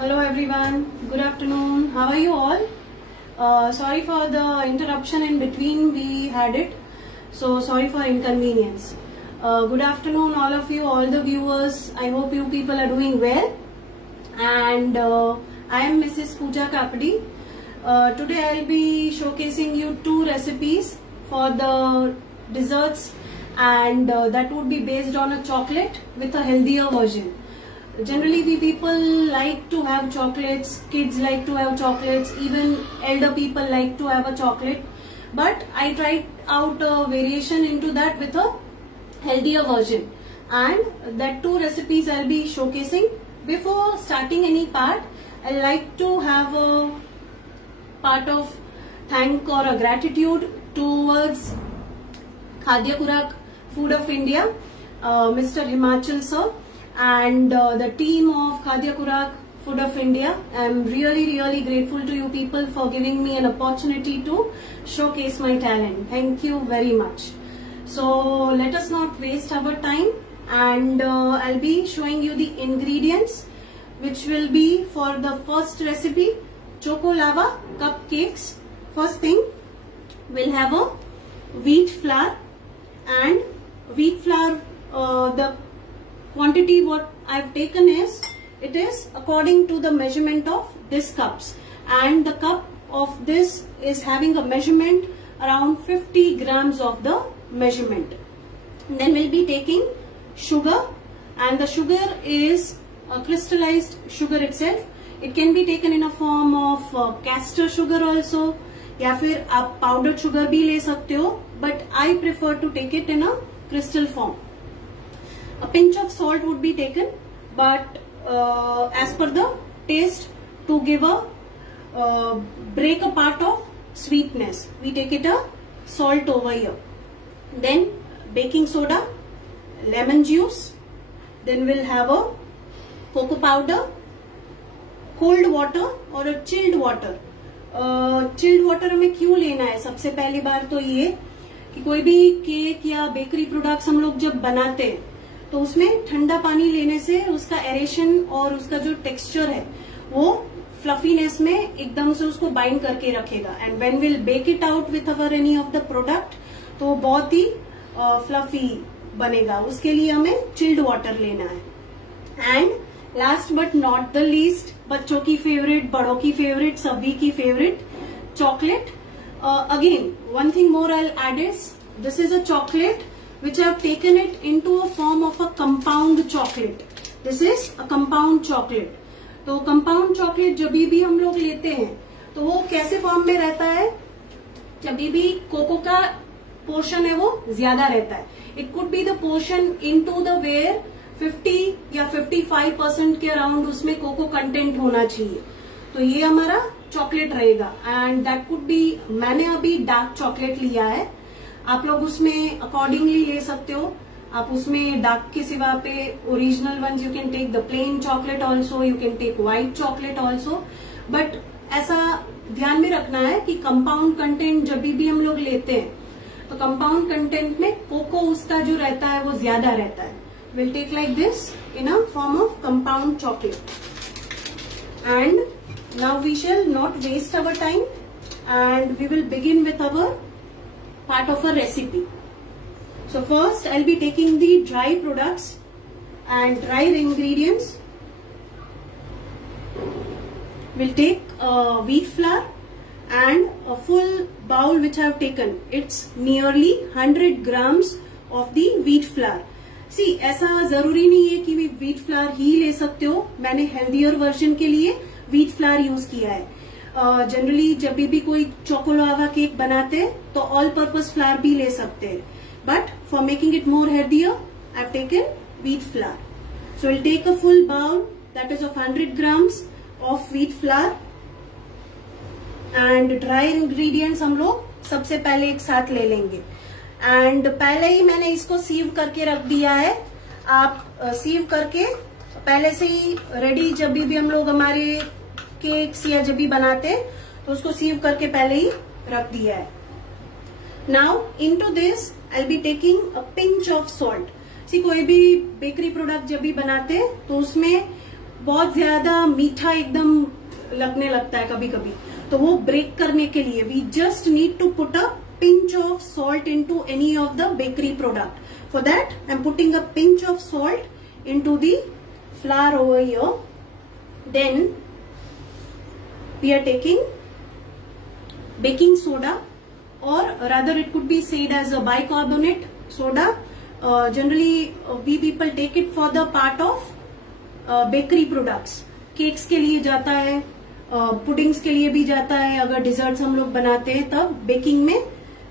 Hello everyone, good afternoon. How are you all? Sorry for the interruption in between, we had it. So sorry for inconvenience. Good afternoon all of you, all the viewers. I hope you people are doing well. And I am Mrs. Pooja Kapadi. Today I'll be showcasing you two recipes for the desserts, and that would be based on a chocolate with a healthier version. Generally we people like to have chocolates, kids like to have chocolates, even elder people like to have a chocolate, but I tried out a variation into that with a healthier version, and that two recipes I'll be showcasing. Before starting any part, I like to have a part of thank or a gratitude towards Khadya Kurak Food of India, Mr. Himachal sir, and the team of Khadya Kurak Food of India. I am really grateful to you people for giving me an opportunity to showcase my talent. Thank you very much. So let us not waste our time, and I'll be showing you the ingredients, which will be for the first recipe, Choco Lava Cupcakes. First thing, we'll have a wheat flour, and wheat flour, the quantity what I've taken is, it is according to the measurement of this cups, and the cup of this is having a measurement around 50 grams of the measurement. Then we'll be taking sugar, and the sugar is a crystallized sugar itself. It can be taken in a form of castor sugar also, या फिर आप powdered sugar भी ले सकते हो, but I prefer to take it in a crystal form. A pinch of salt would be taken, but as per the taste, to give a break a part of sweetness, we take it a salt over here. Then baking soda, lemon juice, then we'll have a cocoa powder, cold water or a chilled water. Chilled water हमें क्यों लेना है? सबसे पहली बार तो ये कि कोई भी केक या बेकरी प्रोडक्ट्स हम लोग जब बनाते हैं तो उसमें ठंडा पानी लेने से उसका एरेशन और उसका जो टेक्सचर है वो फ्लफीनेस में एकदम से उसको बाइंड करके रखेगा, and when will bake it out with our any of the product तो बहुत ही फ्लफी बनेगा. उसके लिए हमें चिल्ड वाटर लेना है. And last but not the least, बच्चों की फेवरेट, बड़ों की फेवरेट, सभी की favourite, chocolate. Again one thing more I add is, this is a chocolate which I have taken it into a form of a compound chocolate. This is a compound chocolate. तो compound chocolate जब भी हम लोग लेते हैं तो वो कैसे फॉर्म में रहता है? जब भी कोको का पोर्शन है वो ज्यादा रहता है. It could be the portion into the where 50 या 55% के अराउंड उसमें कोको कंटेंट होना चाहिए. तो ये हमारा चॉकलेट रहेगा, एंड दैट कुड बी, मैंने अभी डार्क चॉकलेट लिया है, आप लोग उसमें अकॉर्डिंगली ले सकते हो. आप उसमें डार्क के सिवा पे original once you can take the plain chocolate also, you can take white chocolate also, but ऐसा ध्यान में रखना है कि कंपाउंड कंटेंट जब भी हम लोग लेते हैं तो कंपाउंड कंटेंट में कोको उसका जो रहता है वो ज्यादा रहता है. Will take like this in a form of compound chocolate, and now we shall not waste our time and we will begin with our part of a recipe. So first I'll be taking the dry products and dry ingredients. We'll take wheat flour and a full bowl which I have taken. It's nearly 100 grams of the wheat flour. See, ऐसा जरूरी नहीं है कि wheat flour ही ले सकते हो. मैंने healthier version के लिए wheat flour यूज किया है. जनरली जब भी कोई चोकोलावा केक बनाते हैं तो ऑल पर्पस फ्लावर भी ले सकते हैं, but for making it more healthier I have taken wheat flour. So will take a full bowl that is of 100 grams of wheat flour, and dry ingredients हम लोग सबसे पहले एक साथ ले लेंगे. एंड पहले ही मैंने इसको सीव करके रख दिया है. आप सीव करके पहले से ही रेडी, जब भी हम लोग हमारे केक्स या जब भी बनाते हैं तो उसको सीव करके पहले ही रख दिया है. Now into this I will be taking a pinch of salt. See कोई भी बेकरी प्रोडक्ट जब भी बनाते हैं तो उसमें बहुत ज्यादा मीठा एकदम लगने लगता है कभी कभी, तो वो ब्रेक करने के लिए we just need to put a pinch of salt into any of the bakery product. For that I'm putting a pinch of salt into the flour over here. Then we are taking baking soda, or rather it could be said as a bicarbonate soda. Generally we people take it for the part of bakery products. Cakes के लिए जाता है, puddings के लिए भी जाता है, अगर डिजर्ट्स हम लोग बनाते हैं तब बेकिंग में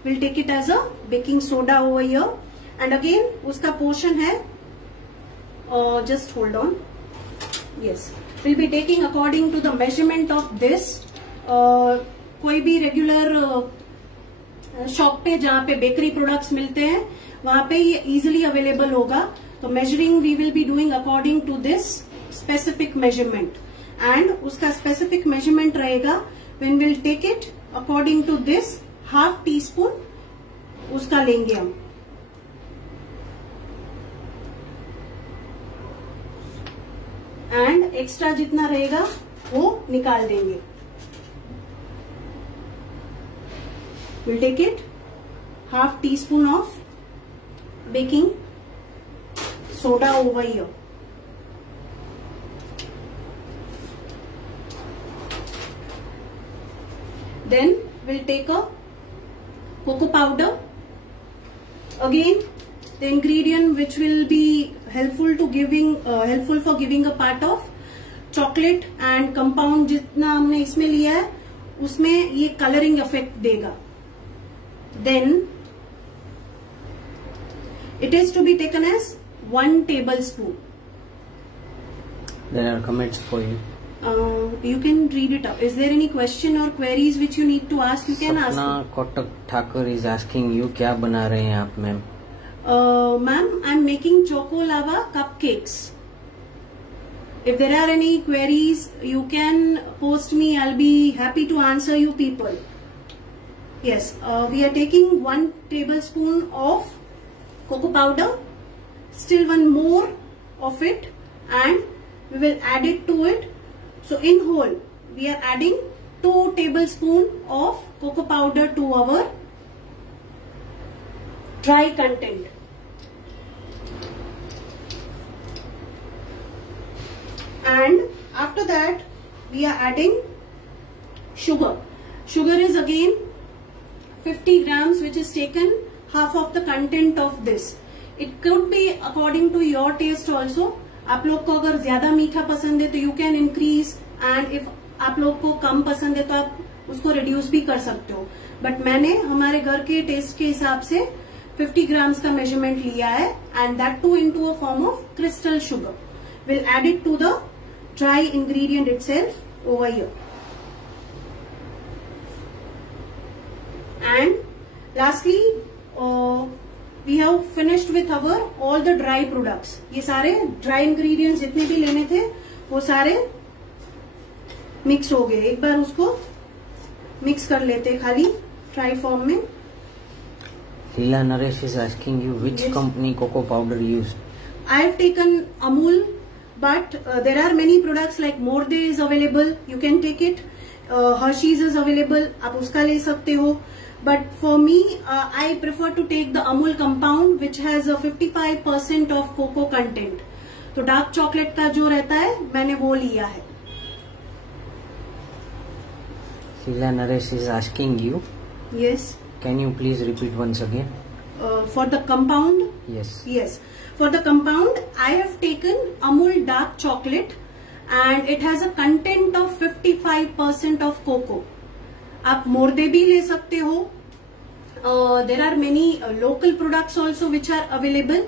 we'll take it as a baking soda over here. And again उसका पोर्शन है, just hold on, yes, we'll be taking according to the measurement of this. कोई भी रेगुलर शॉप पे जहाँ पे बेकरी प्रोडक्ट्स मिलते हैं वहां पे ये इजीली अवेलेबल होगा, तो measuring we will be doing according to this specific measurement. And उसका स्पेसिफिक मेजरमेंट रहेगा when will take it according to this, half teaspoon उसका लेंगे हम. एंड एक्स्ट्रा जितना रहेगा वो निकाल देंगे. Will take it half teaspoon of baking soda over here. Then we'll take a cocoa powder. Again, the ingredient which will be helpful for giving a part of chocolate and compound जितना हमने इसमें लिया है उसमें ये coloring effect देगा. Then it is to be taken as 1 tablespoon. There are comments for you. You can read it out. Is there any question or queries which you need to ask? You can ask. Sapna Kotak Thakur is asking you, क्या बना रहे हैं आप ma'am? Ma'am, I'm making choco lava cupcakes. If there are any queries, you can post me. I'll be happy to answer you people. Yes, we are taking 1 tablespoon of cocoa powder. Still 1 more of it, and we will add it to it. So in whole, we are adding 2 tablespoons of cocoa powder to our dry content. And after that, we are adding sugar. Sugar is again 50 grams, which is taken half of the content of this. It could be according to your taste also. आप लोग को अगर ज्यादा मीठा पसंद है तो you can increase, and if आप लोग को कम पसंद है तो आप उसको रिड्यूस भी कर सकते हो. बट मैंने हमारे घर के टेस्ट के हिसाब से 50 ग्राम्स का मेजरमेंट लिया है, and that too into a form of crystal sugar. Will add it to the dry ingredient itself over here. And lastly we have finished with our all the dry products. ये सारे dry ingredients जितने भी लेने थे वो सारे mix हो गए. एक बार उसको मिक्स कर लेते खाली ड्राई फॉर्म में. Leela Naresh is asking you which company cocoa powder you use. I have taken Amul, but there are many products like Morde is available. You can take it. Hershey's is available. आप उसका ले सकते हो. But for me, I prefer to take the Amul compound, which has a 55% of cocoa content. तो dark chocolate का जो रहता है मैंने वो लिया है. Leela Naresh is asking you. Yes. Can you please repeat once again? For the compound. Yes. Yes. For the compound, I have taken Amul dark chocolate, and it has a content of 55% of cocoa. आप मोर्दे भी ले सकते हो. There are many local products also which are available,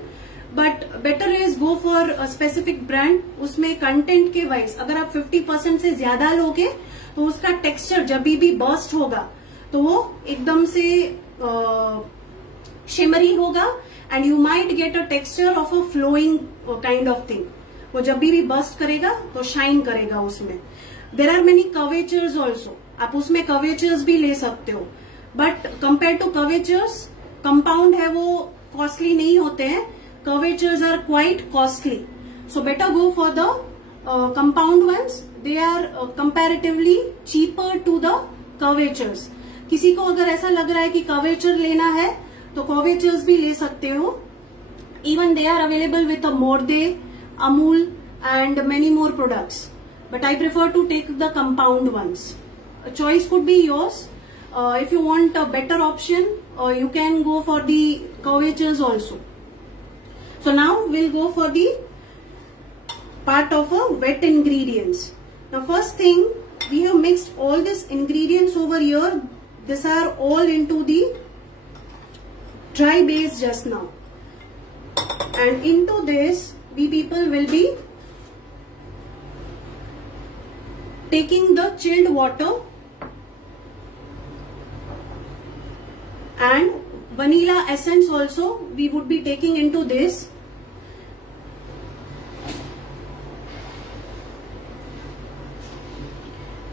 but better is go for a specific brand. उसमें content के wise अगर आप 50% से ज्यादा लोगे तो उसका टेक्सचर जब भी बर्स्ट होगा तो वो एकदम से शिमरी होगा, and you might get a texture of a flowing kind of thing. वो जब भी बर्स्ट करेगा तो शाइन करेगा उसमें. There are many couvertures also. आप उसमें कर्वेचर्स भी ले सकते हो, but compare to couvertures compound है वो कॉस्टली नहीं होते हैं. Couvertures are quite costly, so better go for the compound ones, they are comparatively cheaper to the curvatures. किसी को अगर ऐसा लग रहा है कि curvature लेना है तो curvatures भी ले सकते हो. Even they are available with a Morde, Amul and many more products. But I prefer to take the compound ones. A choice could be yours. If you want a better option, you can go for the curvatures also. So now we'll go for the part of a wet ingredients. Now first thing, we have mixed all these ingredients over here. These are all into the dry base just now. And into this, we people will be taking the chilled water and vanilla essence also we would be taking into this.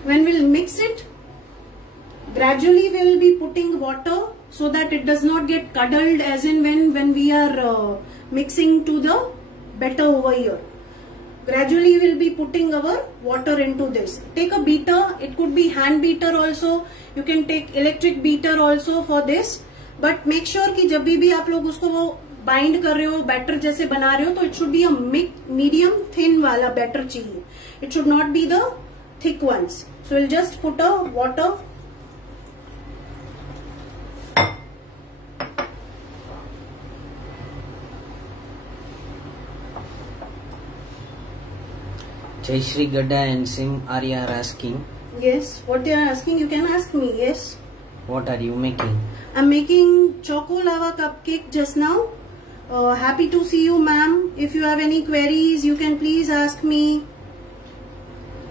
When we'll mix it, gradually we will be putting water so that it does not get curdled as in when we are mixing to the batter over here. Gradually we will be putting our water into this. Take a beater, it could be hand beater also, you can take electric beater also for this, but make sure कि जब भी आप लोग उसको वो bind कर रहे हो, batter जैसे बना रहे हो, तो it should be a medium thin वाला batter चाहिए. It should not be the thick ones. So we'll just put a water. Jayashree Gadda and Sim Arya are asking. Yes, what they are asking, you can ask me. Yes. What are you making? I'm making choco lava cupcake just now. Happy to see you, ma'am. If you have any queries, you can please ask me.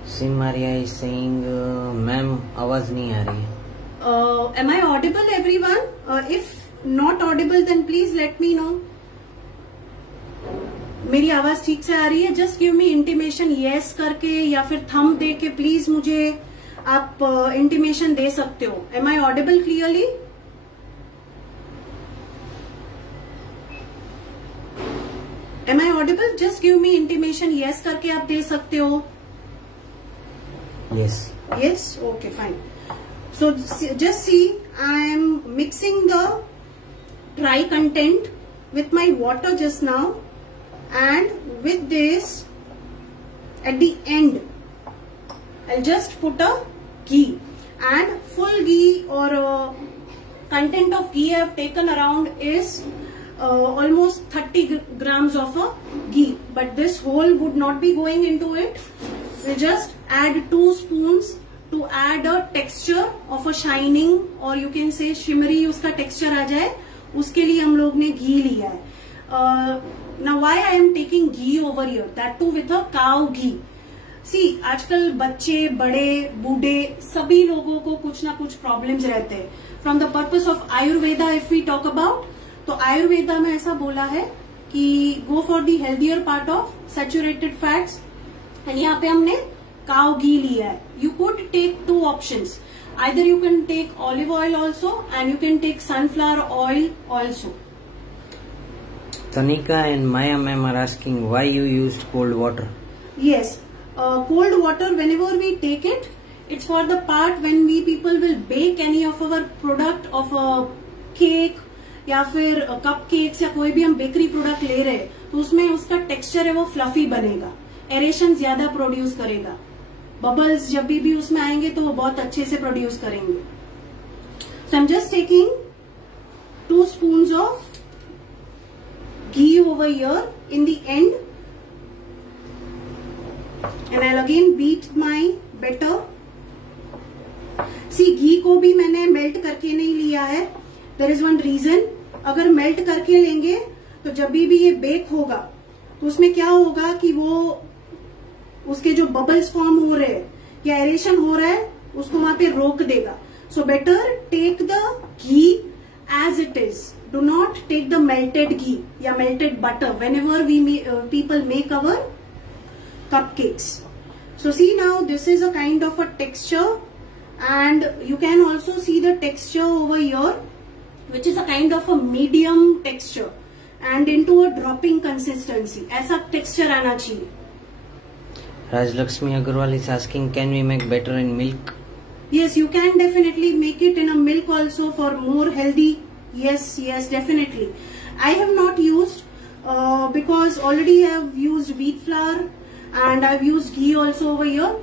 Sim Arya is saying, ma'am, आवाज नहीं आ रही. Am I audible, everyone? If not audible, then please let me know. मेरी आवाज ठीक से आ रही है? Just give me intimation yes करके या फिर थंब दे के प्लीज मुझे आप इंटीमेशन दे सकते हो. Am I audible clearly? Am I audible? Just give me intimation yes करके आप दे सकते हो. Yes. Yes? Okay, fine. So just see, I am mixing the dry content with my water just now. And with this, at the end, I'll just put a ghee, and full ghee or content of ghee I have taken around is almost 30 grams of a ghee, but this whole would not be going into it. We just add 2 spoons to add a texture of a shining or you can say shimmery उसका texture आ जाए, उसके लिए हम लोग ने घी लिया है. Now why I am taking ghee over here, that too with a cow ghee. See, आजकल बच्चे बड़े बूढ़े सभी लोगों को कुछ ना कुछ प्रॉब्लम्स रहते हैं. From the purpose of Ayurveda if we talk about, तो आयुर्वेदा में ऐसा बोला है कि go for the healthier part of saturated fats, and यहाँ पे हमने cow ghee लिया है. You could take 2 options. Either you can take olive oil also and you can take sunflower oil also. Tanika and Maya ma'am are asking why you used cold water. Yes, cold water whenever we take it, it's for the part when we people will bake any of our product of a cake या फिर cup cakes या कोई भी हम bakery product ले रहे हैं तो उसमें उसका टेक्सचर है वो फ्लफी बनेगा, एरेशन ज्यादा प्रोड्यूस करेगा, बबल्स जब भी उसमें आएंगे तो वो बहुत अच्छे से प्रोड्यूस करेंगे. So I am just taking 2 spoons of ghee over here in the end and I'll again beat my batter. See, घी को भी मैंने मेल्ट करके नहीं लिया है. There is one reason. अगर मेल्ट करके लेंगे तो जब भी ये बेक होगा तो उसमें क्या होगा कि वो उसके जो बबल्स फॉर्म हो रहे हैं या एरेशन हो रहा है उसको वहां पे रोक देगा. So better take the ghee as it is. Do not take the melted ghee या melted butter whenever we people make our cupcakes. So see, now this is a kind of a texture and you can also see the texture over here which is a kind of a medium texture and into a dropping consistency. ऐसा texture आना चाहिए. Rajlakshmi Agarwal is asking, can we make batter in milk? Yes, you can definitely make it in a milk also for more healthy. Yes, definitely. I have not used because already I have used wheat flour and I've used ghee also over here.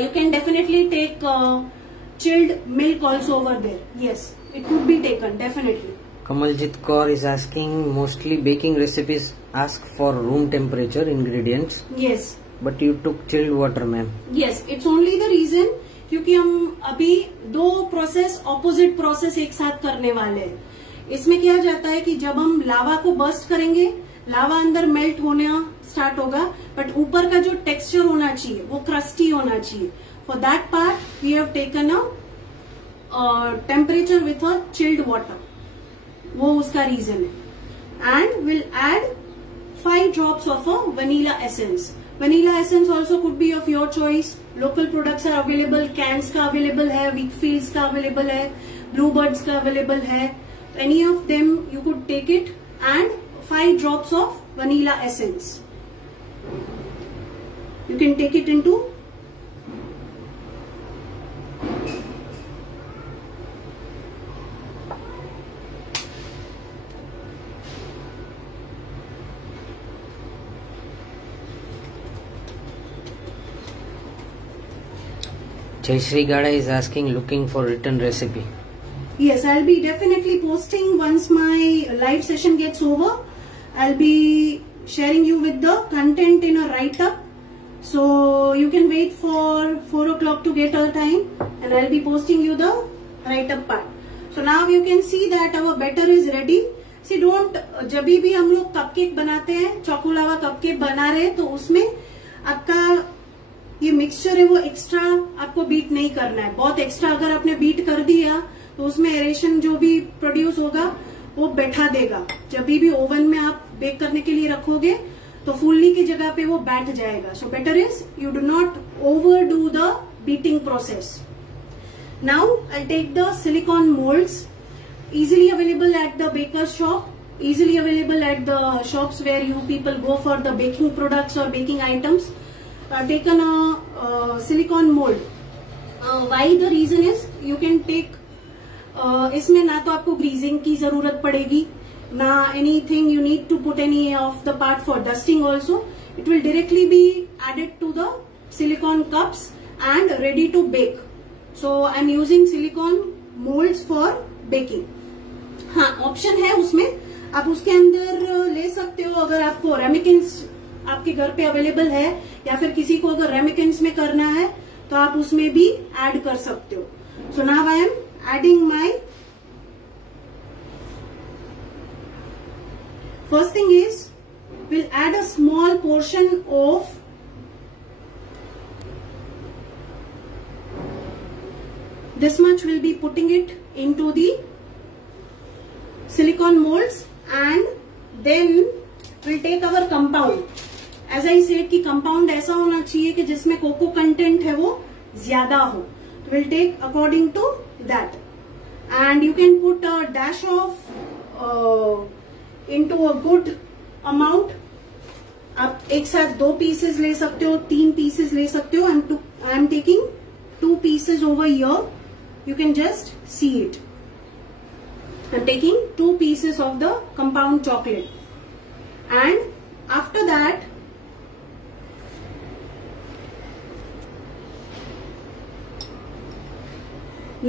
You can definitely take chilled milk also over there. Yes, it could be taken definitely. Kamaljit Kaur is asking, mostly baking recipes ask for room temperature ingredients. Yes. But you took chilled water, ma'am. Yes, it's only the reason क्योंकि हम अभी दो process opposite process एक साथ करने वाले हैं। इसमें क्या जाता है कि जब हम लावा को बर्स्ट करेंगे, लावा अंदर मेल्ट होना स्टार्ट होगा, बट ऊपर का जो टेक्सचर होना चाहिए वो क्रस्टी होना चाहिए। For that part we have taken a temperature with a chilled water, वो उसका रीजन है। And will add 5 drops of a vanilla essence. Vanilla essence also could be of your choice. Local products are available. Cans का available है, Weekfields का available है, Bluebirds का available है. Any of them you could take it, and 5 drops of vanilla essence. You can take it into Jayshree Gada is asking, looking for written recipe. Yes, I'll be definitely posting once my live session gets over. I'll be sharing you with the content in a write-up. So you can wait for 4 o'clock to get our time, and I'll be posting you the write-up part. So now you can see that our batter is ready. See, जब भी हम लोग cupcake बनाते हैं, choco lava cupcake बना रहे हैं, तो उसमें आपका ये मिक्सचर है वो एक्स्ट्रा आपको बीट नहीं करना है। बहुत एक्स्ट्रा अगर आपने बीट कर दिया तो उसमें एरेशन जो भी प्रोड्यूस होगा वो बैठा देगा। जब भी ओवन में आप बेक करने के लिए रखोगे तो फूलने की जगह पे वो बैठ जाएगा। So better is you do not overdo the beating process. Now I take the silicone moulds, easily available at the baker's shop, easily available at the shops where you people go for the baking products or baking items. Taken a silicone mold. Why the reason is you can take इसमें ना तो आपको greasing की जरूरत पड़ेगी, ना anything you need to put any of the part for dusting also. It will directly be added to the silicone cups and ready to bake. So I'm using silicone molds for baking. हाँ, option है उसमें, आप उसके अंदर ले सकते हो अगर आपको रेमिकिन्स आपके घर पे अवेलेबल है, या फिर किसी को अगर रेमिकिन्स में करना है तो आप उसमें भी ऐड कर सकते हो। So now I am adding my first thing is will add a small portion of this much. Will be putting it into the silicone molds, and then we'll take our compound. As I said कि compound ऐसा होना चाहिए कि जिसमें cocoa content है वो ज्यादा हो, तो we'll take according to that, and you can put a dash of into a good amount. आप एक साथ 2 pieces ले सकते हो, 3 pieces ले सकते हो. I am taking 2 pieces over here. You can just see it. I'm taking 2 pieces of the compound chocolate, and after that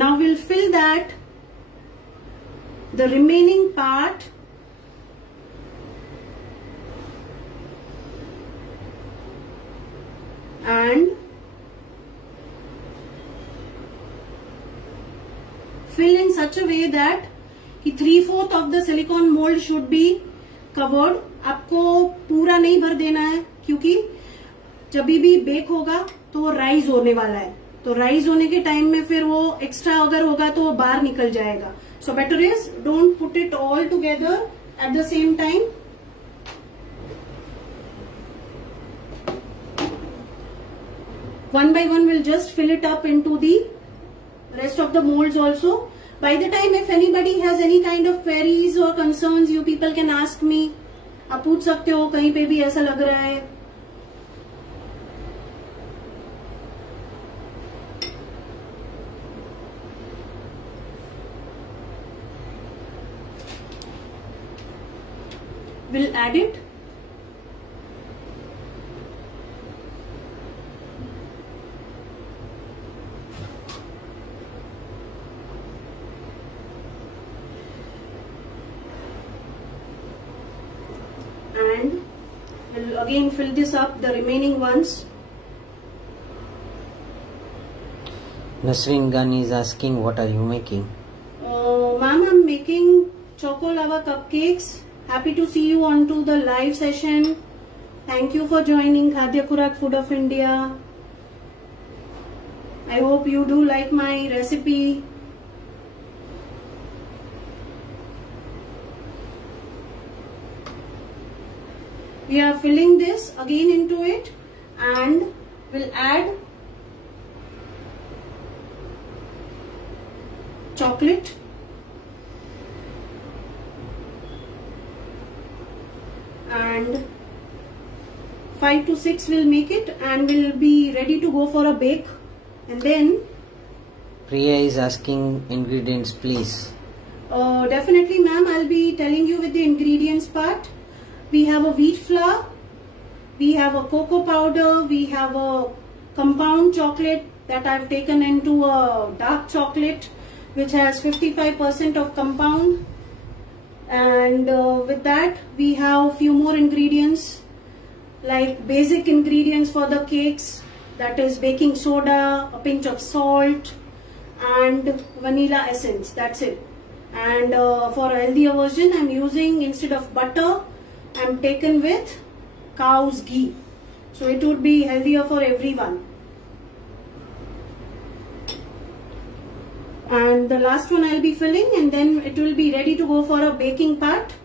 now we'll fill that the remaining part and fill in such a way that 3/4 of the silicone mold should be covered. आपको पूरा नहीं भर देना है, क्योंकि जब भी bake होगा तो वो राइज होने वाला है, तो राइज होने के टाइम में फिर वो एक्स्ट्रा अगर होगा तो वो बाहर निकल जाएगा. So better is don't put it all together at the same time. One by one we'll just fill it up into the rest of the molds also. By the time if anybody has any kind of queries or concerns, you people can ask me. आप पूछ सकते हो कहीं पे भी ऐसा लग रहा है. We'll add it. And we'll again fill this up, the remaining ones. Nasreen Ghani is asking, what are you making? Ma'am, I'm making Choco Lava cupcakes. Happy to see you onto the live session. Thank you for joining Khadya Kurak Food of India. I hope you do like my recipe. We are filling this again into it, and we'll add chocolate, and 5 to 6 will make it, and we'll be ready to go for a bake. And then Priya is asking ingredients, please. Definitely, ma'am, I'll be telling you with the ingredients part. We have a wheat flour, we have a cocoa powder, we have a compound chocolate that I've taken into a dark chocolate which has 55% of compound, and with that we have few more ingredients like basic ingredients for the cakes, that is baking soda, a pinch of salt and vanilla essence. That's it. And for a healthier version, I'm using, instead of butter, I'm taken with cow's ghee, so it would be healthier for everyone. And the last one I'll be filling, and then it will be ready to go for a baking part.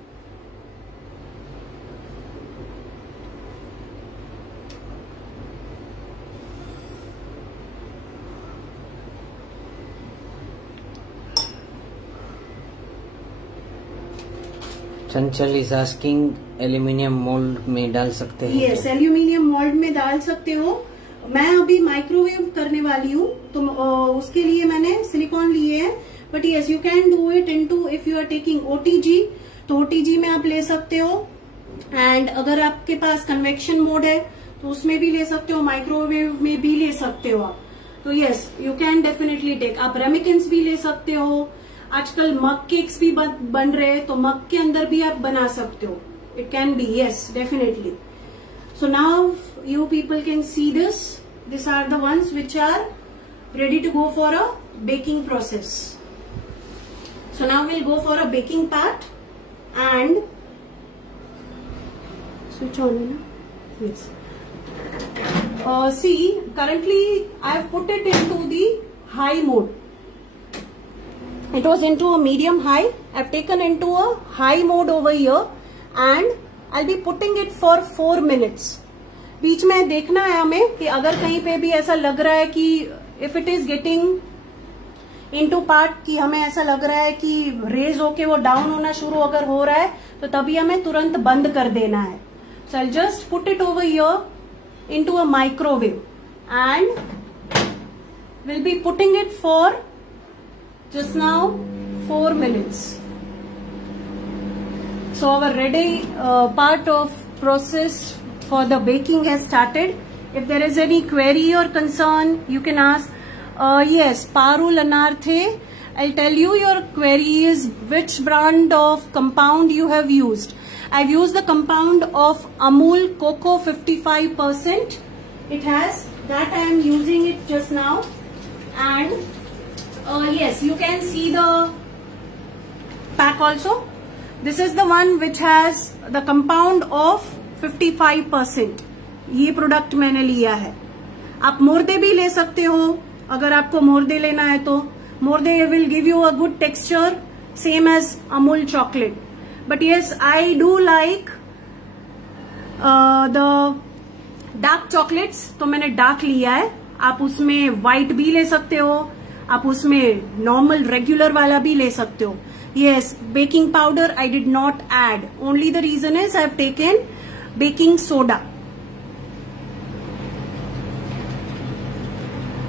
Chanchal is asking aluminium mould में डाल सकते हैं? Yes, aluminium mould में डाल सकते हो. मैं अभी माइक्रोवेव करने वाली हूँ, तो उसके लिए मैंने सिलिकॉन लिए हैं. But yes, you can do it into, if you are taking OTG तो ओटीजी में आप ले सकते हो. एंड अगर आपके पास कन्वेक्शन मोड है तो उसमें भी ले सकते हो, माइक्रोवेव में भी ले सकते हो आप. तो yes, you can definitely take. आप रेमिकेंस भी ले सकते हो. आजकल मग केक्स भी बन रहे हैं, तो मग के अंदर भी आप बना सकते हो. It can be, yes, definitely. So now you people can see this. These are the ones which are ready to go for a baking process. So now we'll go for a baking part and switch on. Yes. See, currently I have put it into the high mode. It was into a medium high. I have taken into a high mode over here and I'll be putting it for 4 minutes. बीच में देखना है हमें कि अगर कहीं पे भी ऐसा लग रहा है कि if it is getting into part कि हमें ऐसा लग रहा है कि रेज होके वो डाउन होना शुरू अगर हो रहा है, तो तभी हमें तुरंत बंद कर देना है. So I'll just put it over here into a microwave and we'll be putting it for just now 4 minutes. So our ready part of process for the baking has started. If there is any query or concern, you can ask. Yes, Parul Anarthe, I'll tell you your query is which brand of compound you have used. I've used the compound of Amul Cocoa 55%. It has that. I am using it just now. And yes, you can see the pack also. This is the one which has the compound of 55%. ये product मैंने लिया है. आप मोर्दे भी ले सकते हो. अगर आपको मोर्दे लेना है तो मोर्दे will give you a good texture, same as Amul chocolate. But yes, I do like the dark chocolates, तो मैंने dark लिया है. आप उसमें white भी ले सकते हो, आप उसमें normal regular वाला भी ले सकते हो. Yes, baking powder I did not add. Only the reason is I have taken baking soda.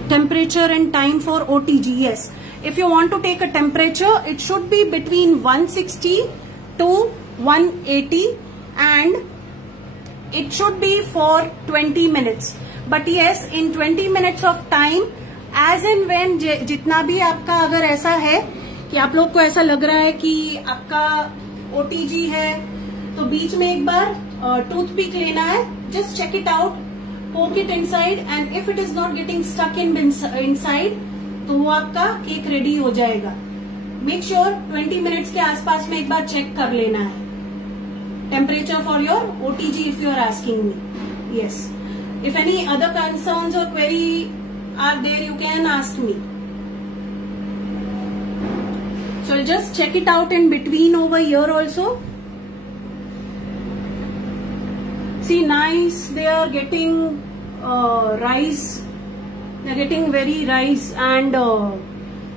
Temperature and time for OTG. Yes, if you want to take a temperature, it should be between 160 to 180, and it should be for 20 minutes. But yes, in 20 minutes of time, as and when जितना भी आपका अगर ऐसा है कि आप लोग को ऐसा लग रहा है कि आपका OTG है, तो बीच में एक बार टूथपिक लेना है, just check it out, poke it inside, and if it is not getting stuck inside, तो वो आपका केक रेडी हो जाएगा. Make sure 20 मिनट्स के आसपास में एक बार चेक कर लेना है. Temperature for your OTG if you are asking me. Yes. If any other concerns or query are there, you can ask me. So I'll just check it out in between over here also. See, nice, they are getting rice. They are getting very rice and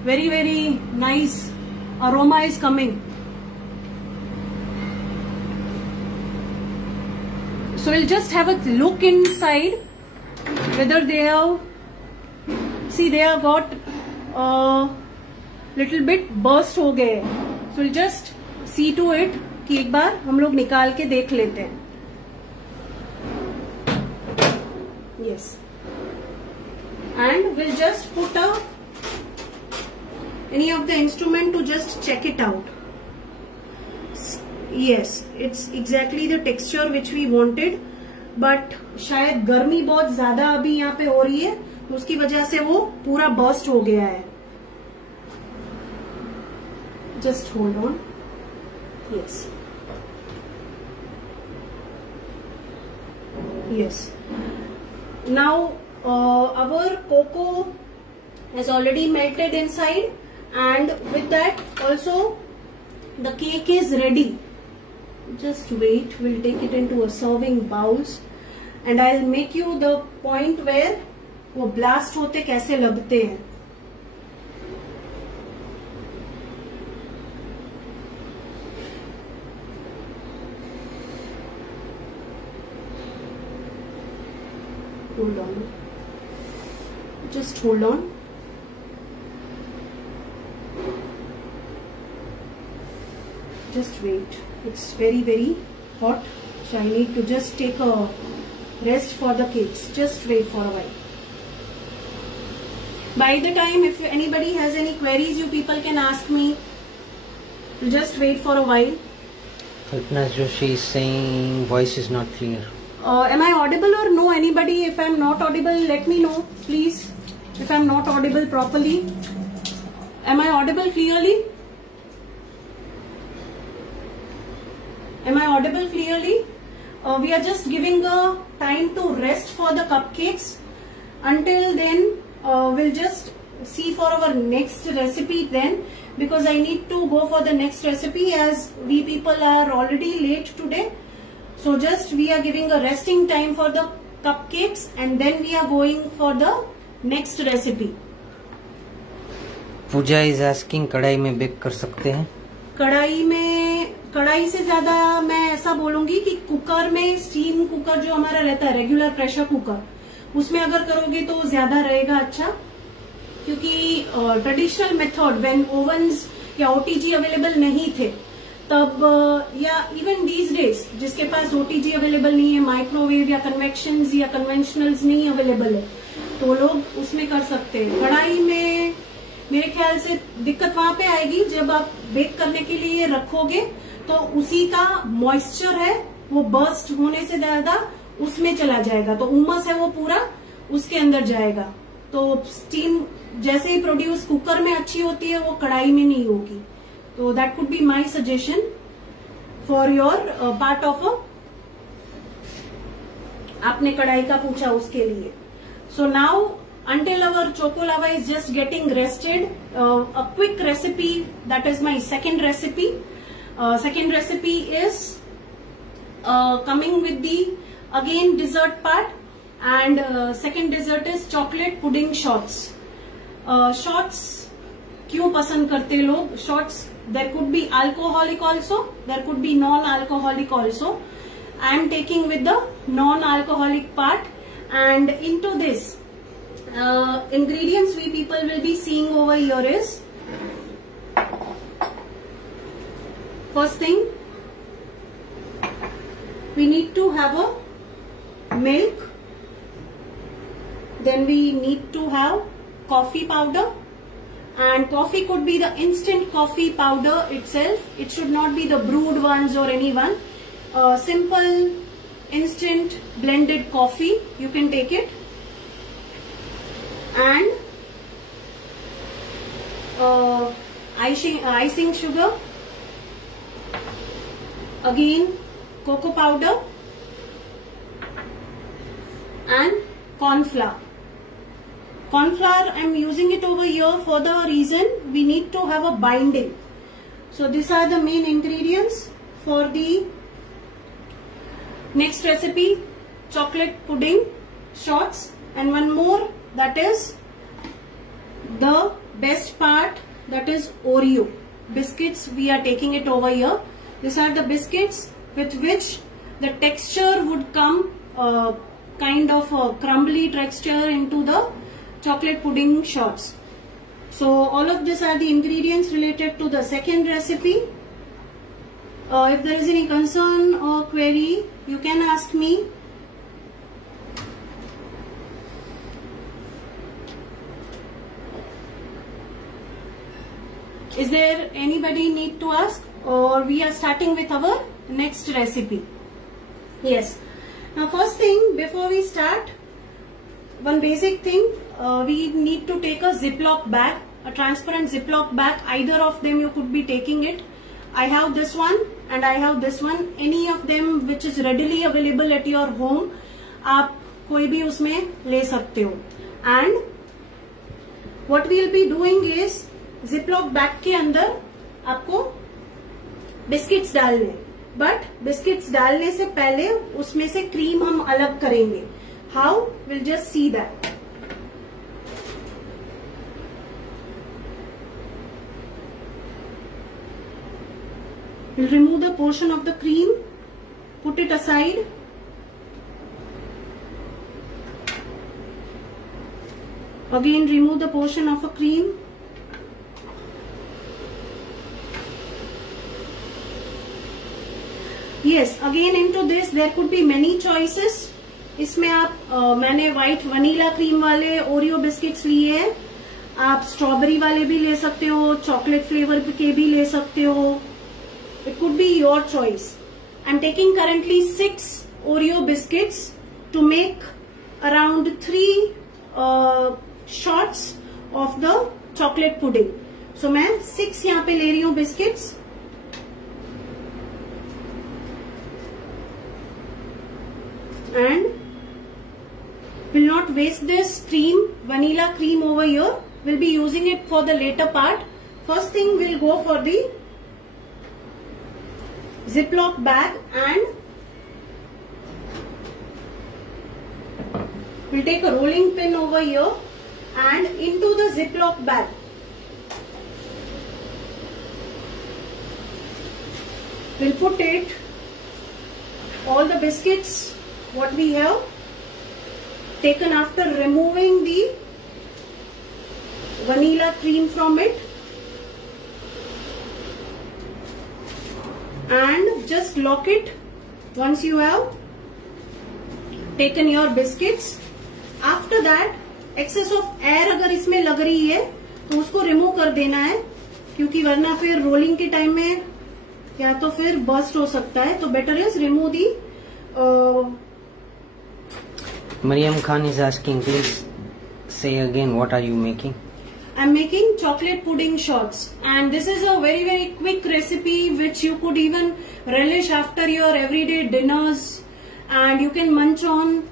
very, very nice aroma is coming. So we'll just have a look inside whether they have, see, they have got little bit burst हो गए. So we'll just see to it कि एक बार हम लोग निकाल के देख लेते हैं. Yes. And we'll just put any of the instrument to just check it out. Yes, it's exactly the texture which we wanted, but शायद गर्मी बहुत ज्यादा अभी यहाँ पे हो रही है, तो उसकी वजह से वो पूरा बर्स्ट हो गया है. Just hold on. Yes. Yes. Now our cocoa has already melted inside, and with that also the cake is ready. Just wait, we'll take it into a serving bowls, and I'll make you the point where वो blast होते कैसे लगते हैं. Hold on. Just hold on. Just wait. It's very, very hot. So I need to just take a rest for the cakes. Just wait for a while. By the time, if anybody has any queries, you people can ask me. Just wait for a while. Kalpana Joshi is saying voice is not clear. Am I audible or no? Anybody, if I am not audible, let me know, please. If I am not audible properly. Am I audible clearly? Am I audible clearly? We are just giving a time to rest for the cupcakes. Until then, we'll just see for our next recipe then, because I need to go for the next recipe as we people are already late today. So just we are giving a resting time for the cupcakes, and then we are going for the next recipe. Pooja is asking, कढ़ाई में bake कर सकते हैं? कढ़ाई से ज्यादा मैं ऐसा बोलूंगी कि कुकर में, स्टीम कुकर जो हमारा रहता है, रेगुलर प्रेशर कुकर, उसमें अगर करोगे तो ज्यादा रहेगा अच्छा. क्योंकि ट्रेडिशनल मेथड व्हेन ओवन्स या OTG अवेलेबल नहीं थे तब, या इवन दीज डेज जिसके पास OTG अवेलेबल नहीं है, माइक्रोवेव या कन्वेक्शंस या कन्वेंशनल्स नहीं अवेलेबल है, तो लोग उसमें कर सकते हैं. कढ़ाई में मेरे ख्याल से दिक्कत वहां पे आएगी जब आप बेक करने के लिए रखोगे तो उसी का मॉइस्चर है वो बर्स्ट होने से ज्यादा उसमें चला जाएगा, तो उमस है वो पूरा उसके अंदर जाएगा. तो स्टीम जैसे ही प्रोड्यूस कुकर में अच्छी होती है वो कढ़ाई में नहीं होगी. तो that could be my suggestion for your part of आपने कढ़ाई का पूछा उसके लिए. So now until our choco lava is just getting rested, a quick recipe, that is my second recipe. Second recipe is coming with the again dessert part, and second dessert is chocolate pudding shots. Shots क्यों पसंद करते लोग? Shots, there could be alcoholic also, there could be non-alcoholic also. I am taking with the non-alcoholic part, and into this ingredients we people will be seeing over here is, first thing, we need to have a milk, then we need to have coffee powder, and coffee could be the instant coffee powder itself. It should not be the brewed ones or any one. Simple instant blended coffee, you can take it. And icing sugar, again cocoa powder, and corn flour. Corn flour, I am using it over here for the reason we need to have a binding. So these are the main ingredients for the next recipe, chocolate pudding shots. And one more, that is the best part, that is Oreo biscuits. We are taking it over here. These are the biscuits with which the texture would come, kind of a crumbly texture into the chocolate pudding shots. So all of these are the ingredients related to the second recipe. If there is any concern or query, you can ask me. Is there anybody need to ask, or we are starting with our next recipe? Yes. Now first thing, before we start, one basic thing, we need to take a Ziploc bag, a transparent Ziploc bag. Either of them you could be taking it. I have this one and I have this one. Any of them which is readily available at your home, आप कोई भी उसमें ले सकते हो. And what we will be doing is, Ziploc bag के अंदर आपको बिस्किट्स डालने, बट बिस्किट्स डालने से पहले उसमें से क्रीम हम अलग करेंगे. How? We'll just see that. We'll remove the portion of the cream, put it aside. Again remove the portion of a cream. Yes, again into this there could be many choices. इसमें आप मैंने white vanilla cream वाले Oreo biscuits लिए हैं. आप strawberry वाले भी ले सकते हो, चॉकलेट फ्लेवर के भी ले सकते हो. It could be your choice. I'm taking currently 6 Oreo biscuits to make around 3 shots of the chocolate pudding. So मैं 6 यहाँ पे ले रही हूँ biscuits. And will not waste this cream, vanilla cream over here. We'll be using it for the later part. First thing, we'll go for the Ziploc bag and we'll take a rolling pin over here and into the Ziploc bag. We'll put it, all the biscuits what we have taken after removing the vanilla cream from it, and just lock it once you have taken your biscuits. After that, excess of air अगर इसमें लग रही है तो उसको remove कर देना है, क्योंकि वरना फिर रोलिंग के टाइम में या तो फिर बस्ट हो सकता है. तो better is remove the. Mariam Khan is asking, please say again, what are you making? I'm making chocolate pudding shots, and this is a very quick recipe which you could even relish after your everyday dinners, and you can munch on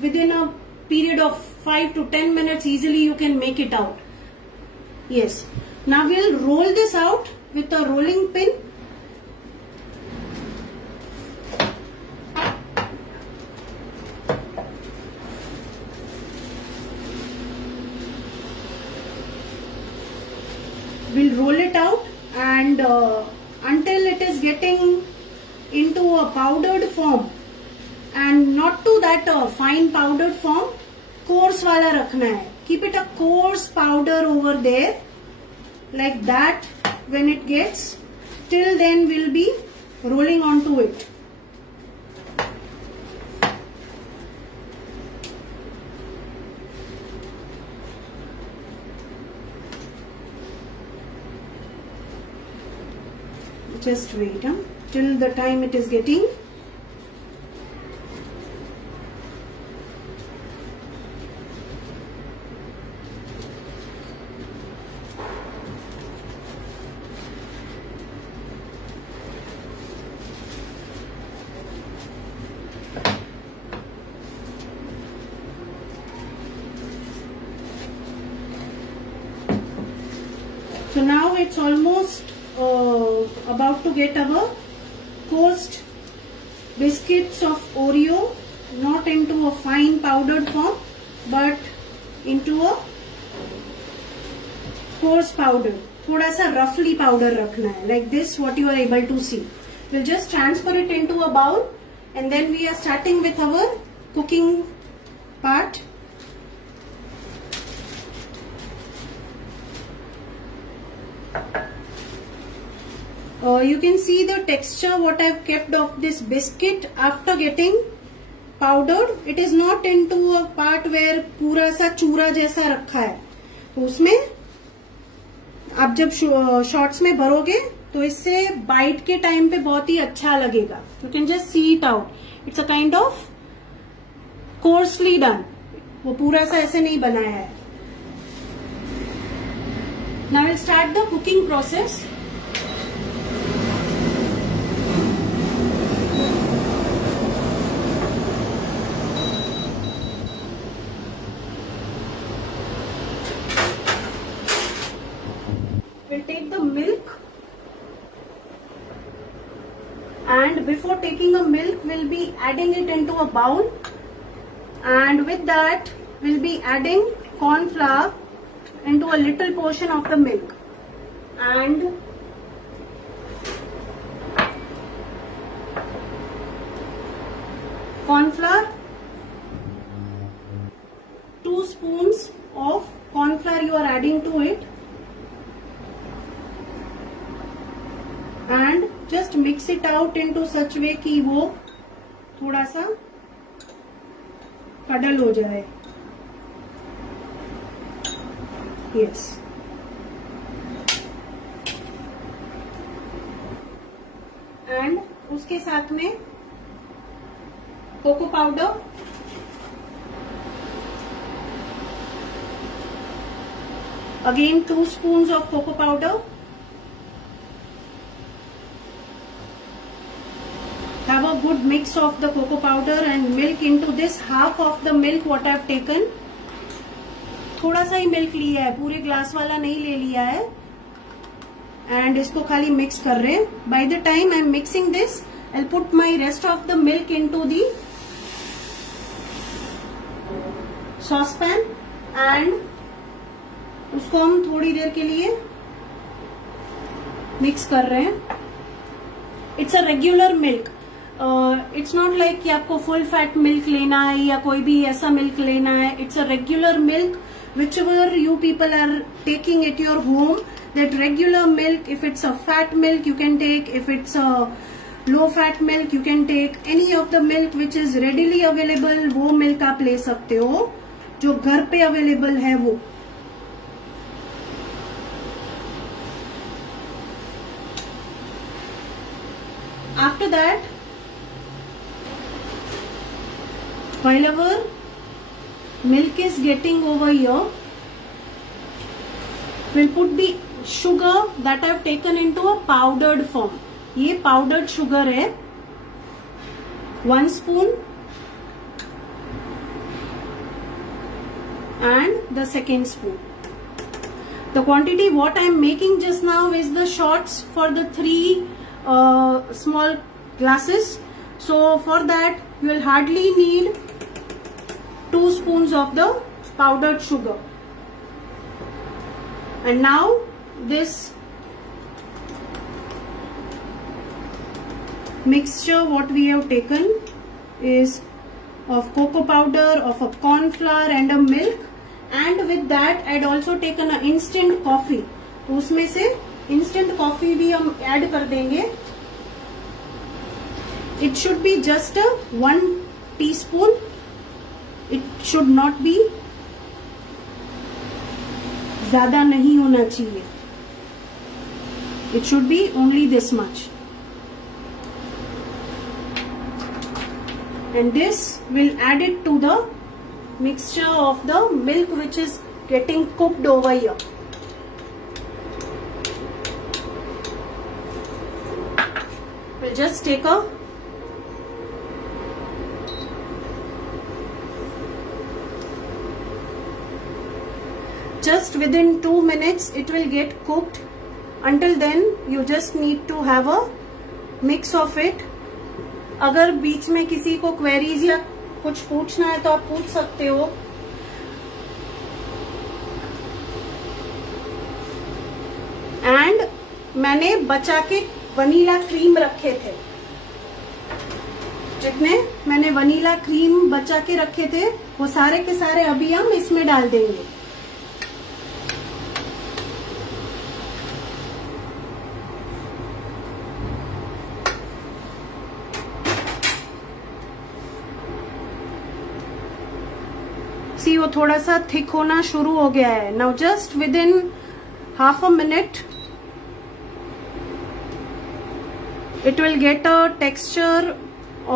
within a period of 5 to 10 minutes. Easily you can make it out. Yes. Now we'll roll this out with a rolling pin. We'll roll it out and until it is getting into a powdered form, and not to that fine powdered form, coarse वाला रखना है. Keep it a coarse powder over there, like that. When it gets, till then we'll be rolling onto it. Just wait till the time it is getting. So now it's almost about to get our coarse biscuits of Oreo, not into a fine powdered form but into a coarse powder. थोड़ा सा roughly powder रखना है, like this what you are able to see. We'll just transfer it into a bowl and then we are starting with our cooking part. You can see the texture what I have kept of this biscuit after getting powdered. It is not into a part where पूरा सा चूरा जैसा रखा है. तो उसमें आप जब शॉर्ट्स में भरोगे तो इससे बाइट के टाइम पे बहुत ही अच्छा लगेगा. You can just see it out. It's a kind of coarsely done. वो पूरा सा ऐसे नहीं बनाया है. Now we'll start the cooking process. We'll take the milk, and before taking the milk we'll be adding it into a bowl, and with that we'll be adding corn flour into a little portion of the milk, and corn flour, 2 spoons of corn flour you are adding to it, and just mix it out into such way कि वो थोड़ा सा cuddle हो जाए. Yes. And उसके साथ में cocoa powder, again 2 spoons of cocoa powder. Have a good mix of the cocoa powder and milk into this. Half of the milk what I have taken. थोड़ा सा ही मिल्क लिया है, पूरे ग्लास वाला नहीं ले लिया है. एंड इसको खाली मिक्स कर रहे हैं. By the time I am mixing this, I put my rest of the milk into the saucepan and उसको हम थोड़ी देर के लिए मिक्स कर रहे हैं. It's a regular milk. It's not like कि आपको फुल फैट मिल्क लेना है या कोई भी ऐसा मिल्क लेना है. It's a regular milk whichever you people are taking at your home. That regular milk, if it's a fat milk you can take, if it's a low fat milk you can take. Any of the milk which is readily available वो milk आप ले सकते हो जो घर पे available है वो. After that, while our milk is getting over here, we'll put the sugar that I've taken into a powdered form. ये powdered sugar है, 1 spoon, and the second spoon. The quantity what I am making just now is the shots for the 3 small glasses. So for that you will hardly need 2 spoons of the powdered sugar. And now this mixture what we have taken is of cocoa powder, of a corn flour and a milk, and with that I had also taken a instant coffee. तो उसमें से instant coffee भी हम add कर देंगे. It should be just a 1 teaspoon. It should not be, ज्यादा नहीं होना चाहिए. It should be only this much. And this will add it to the mixture of the milk which is getting cooked over here. We'll just take a just within 2 minutes it will get cooked. Until then you just need to have a mix of it. अगर बीच में किसी को queries या कुछ पूछना है तो आप पूछ सकते हो. एंड मैंने बचा के वनीला क्रीम रखे थे. जितने मैंने वनीला क्रीम बचा के रखे थे वो सारे के सारे अभी हम इसमें डाल देंगे. सी वो थोड़ा सा थिक होना शुरू हो गया है. Now just within half a minute it will get a texture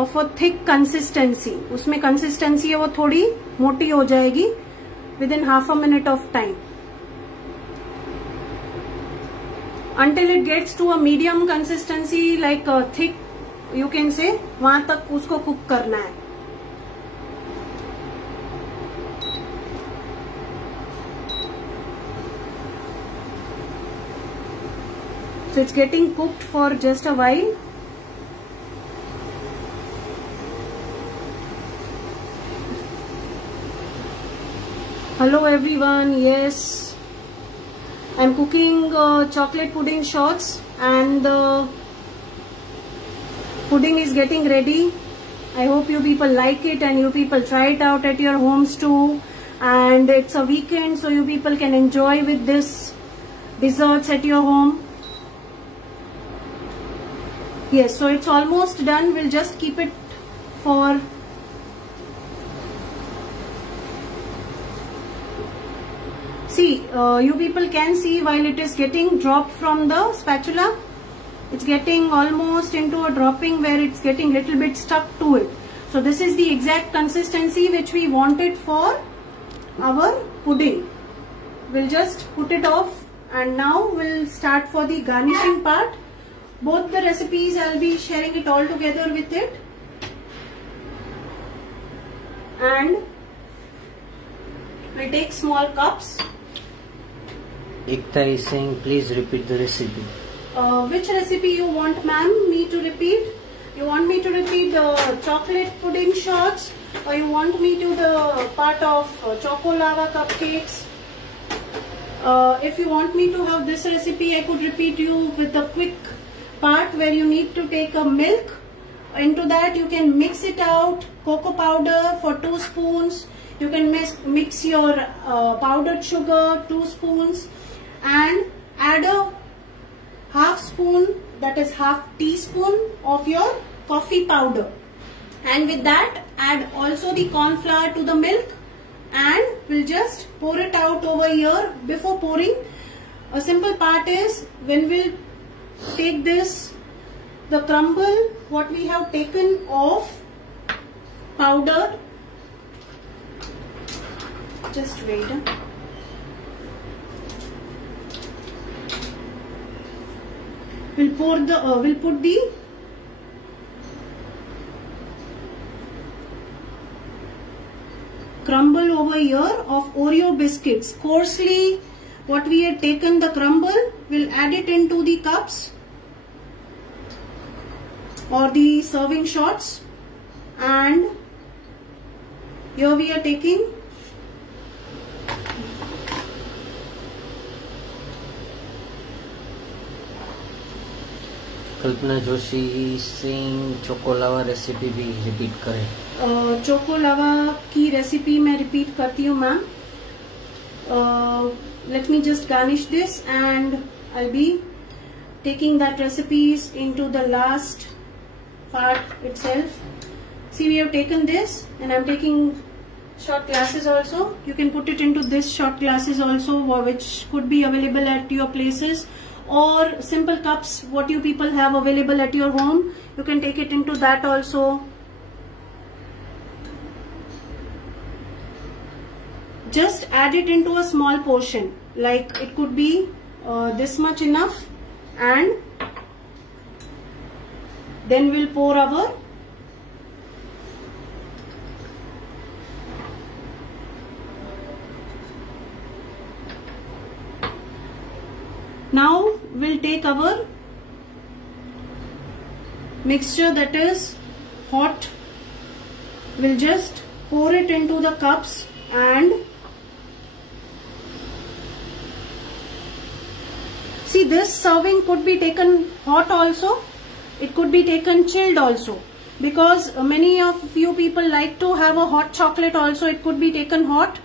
of a thick consistency. उसमें कंसिस्टेंसी है वो थोड़ी मोटी हो जाएगी within half a minute of time. Until it gets to a medium consistency like thick you can say, वहां तक उसको कुक करना है. So it's getting cooked for just a while. Hello everyone, yes, I'm cooking chocolate pudding shots and the pudding is getting ready. I hope you people like it and you people try it out at your homes too. And it's a weekend so you people can enjoy with this desserts at your home. Yes, so it's almost done. We'll just keep it for see, you people can see while it is getting dropped from the spatula, it's getting almost into a dropping where it's getting little bit stuck to it. So this is the exact consistency which we wanted for our pudding. We'll just put it off and now we'll start for the garnishing part. Both the recipes I'll be sharing it all together with it. And we'll take small cups. Ekta is saying please repeat the recipe. Which recipe you want, ma'am, me to repeat? You want me to repeat the chocolate pudding shots or you want me to the part of choco lava cupcakes? If you want me to have this recipe, I could repeat you with the quick part where you need to take a milk. Into that you can mix it out, cocoa powder for 2 spoons. You can mix your powdered sugar 2 spoons and add a half spoon, that is half teaspoon of your coffee powder. And with that add also the corn flour to the milk and we'll just pour it out over here. Before pouring, a simple part is when we'll take this, the crumble what we have taken of powder, just wait, we'll put the crumble over here of Oreo biscuits. Coarsely what we had taken the crumble, we'll add it into the cups or the serving shots, and here we are taking Kalpana Joshi Singh choco lava recipe भी repeat करें. Choco lava की recipe मैं repeat करती हूँ ma'am. Let me just garnish this and I'll be taking that recipes into the last part itself. See, we have taken this and I'm taking shot glasses also. You can put it into this shot glasses also, which could be available at your places, or simple cups what you people have available at your home, you can take it into that also. Just add it into a small portion, like it could be this much enough, and then we'll pour our now we'll take our mixture that is hot. We'll just pour it into the cups, and see, this serving could be taken hot also, it could be taken chilled also, because many of you people like to have a hot chocolate also. It could be taken hot,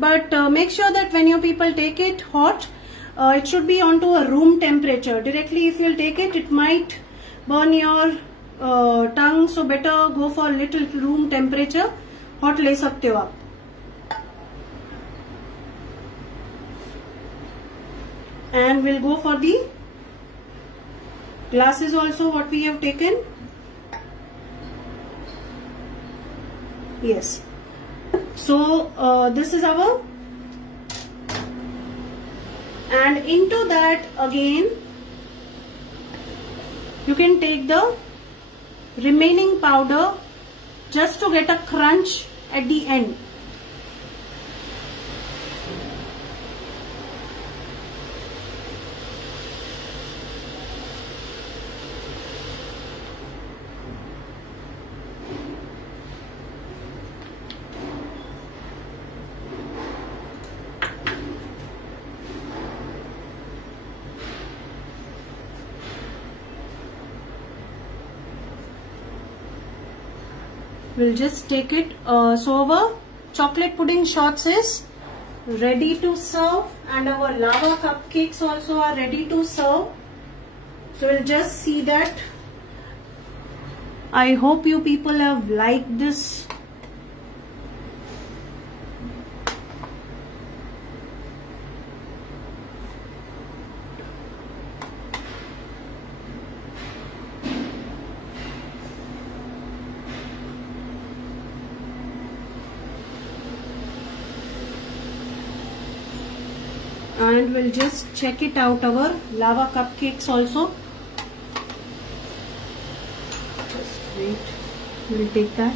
but make sure that when you people take it hot, it should be onto a room temperature. Directly if you'll take it, it might burn your tongue, so better go for little room temperature. Hot ले सकते हो आप. And we'll go for the glasses also what we have taken. Yes. So this is our, and into that again you can take the remaining powder just to get a crunch at the end. We'll just take it. So our chocolate pudding shots is ready to serve, and our lava cupcakes also are ready to serve. So we'll just see that. I hope you people have liked this. And we'll just check it out, our lava cupcakes also. Just wait, we'll take that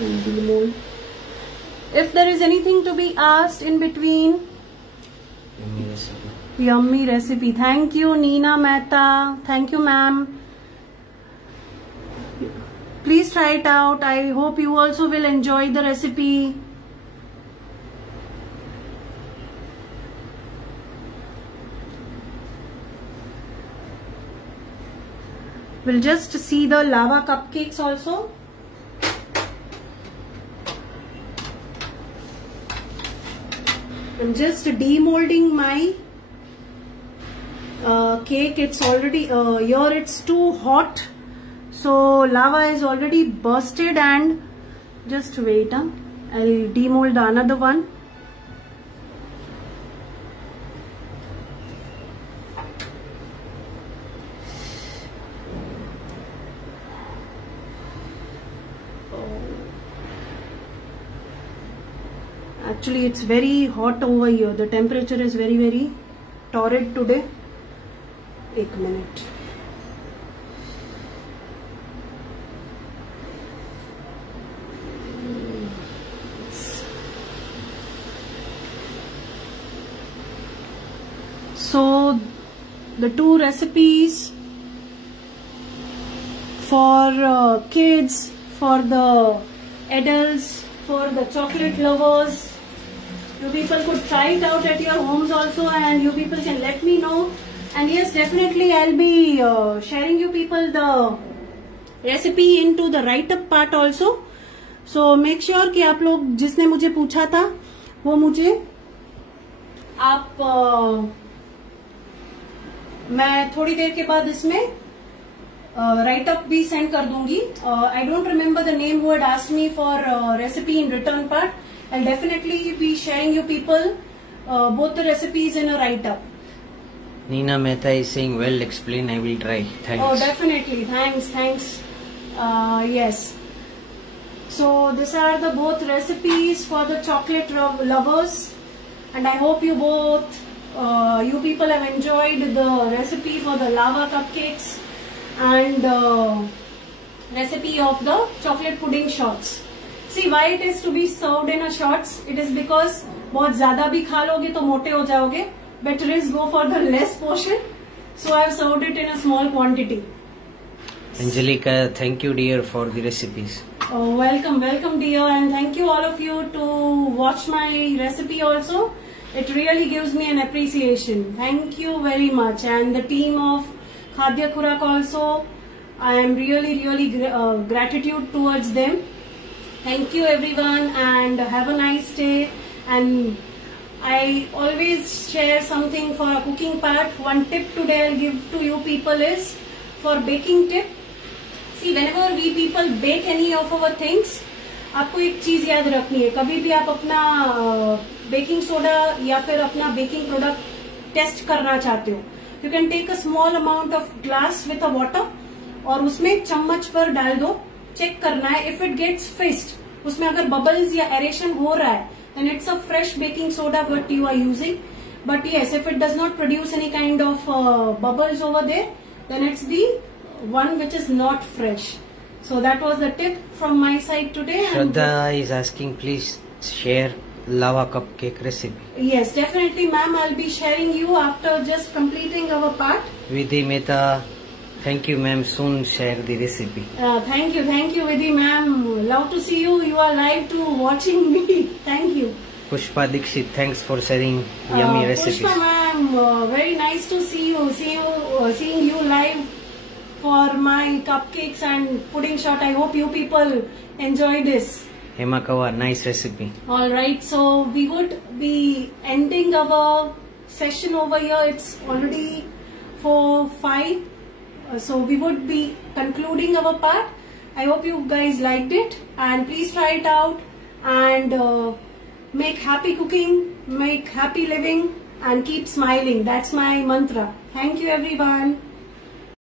and demold. If there is anything to be asked in between. Yummy recipe. Yummy recipe. Thank you, Neena Mehta. Thank you, ma'am. Please try it out. I hope you also will enjoy the recipe. We'll just see the lava cupcakes also. I'm just demolding my cake. It's already here, it's too hot, so lava is already bursted, and just wait, I'll demold another one. Actually, it's very hot over here. The temperature is very, very torrid today. 1 minute. So, the two recipes for kids, for the adults, for the chocolate lovers. You people could try it out at your homes also, and you people can let me know. And yes, definitely I'll be sharing you people the recipe into the write-up part also. So make sure कि आप लोग जिसने मुझे पूछा था वो मुझे आप मैं थोड़ी देर के बाद इसमें write-up भी send कर दूंगी. I don't remember the name who had asked me for recipe in return part. I'll definitely be sharing you people both the recipes in a write-up. Nina Mehta is saying, well explained, I will try. Thanks. Oh, definitely. Thanks. Yes. So these are the both recipes for the chocolate lovers, and I hope you both, you people have enjoyed the recipe for the lava cupcakes and recipe of the chocolate pudding shots. See why it is to be served in a shots? It is because बहुत ज़्यादा भी खा लोगे तो मोटे हो जाओगे. Better is go for the less portion. So I have served it in a small quantity. Angelica, thank you dear for the recipes. Oh, welcome dear, and thank you all of you to watch my recipe also. It really gives me an appreciation. Thank you very much, and the team of Khadya Khurak also. I am really gratitude towards them. Thank you everyone, and have a nice day. And I always share something for a cooking part. One tip today I'll give to you people is for baking tip. See, whenever we people bake any of our things, आपको एक चीज याद रखनी है. कभी भी आप अपना बेकिंग सोडा या फिर अपना बेकिंग प्रोडक्ट टेस्ट करना चाहते हो, you can take a small amount of glass with a water और उसमें चम्मच पर डाल दो. चेक करना है इफ इट गेट्स फिस्ट, उसमें अगर बबल्स या एरेशन हो रहा है, then it's a fresh baking soda what you are using. But yes, if it does not produce any kind of bubbles over there, then it's the one which is not fresh. So that was the tip from my side today. Shraddha is asking, please share lava cupcake recipe. Yes, definitely ma'am, I'll be sharing you after just completing our part. Vidhi Mehta, thank you ma'am, soon share the recipe. Thank you Vidhi ma'am. Love to see you. You are live to watching me. Thank you. Pushpa Dixit, thanks for sharing yummy recipes. Pushpa ma'am, very nice to see you. Seeing you live for my cupcakes and pudding shot. I hope you people enjoy this. Hema Kawa, nice recipe. Alright, so we would be ending our session over here. It's already 4:05. So we would be concluding our part. I hope you guys liked it, and please try it out and make happy cooking, make happy living, and keep smiling. That's my mantra. Thank you everyone.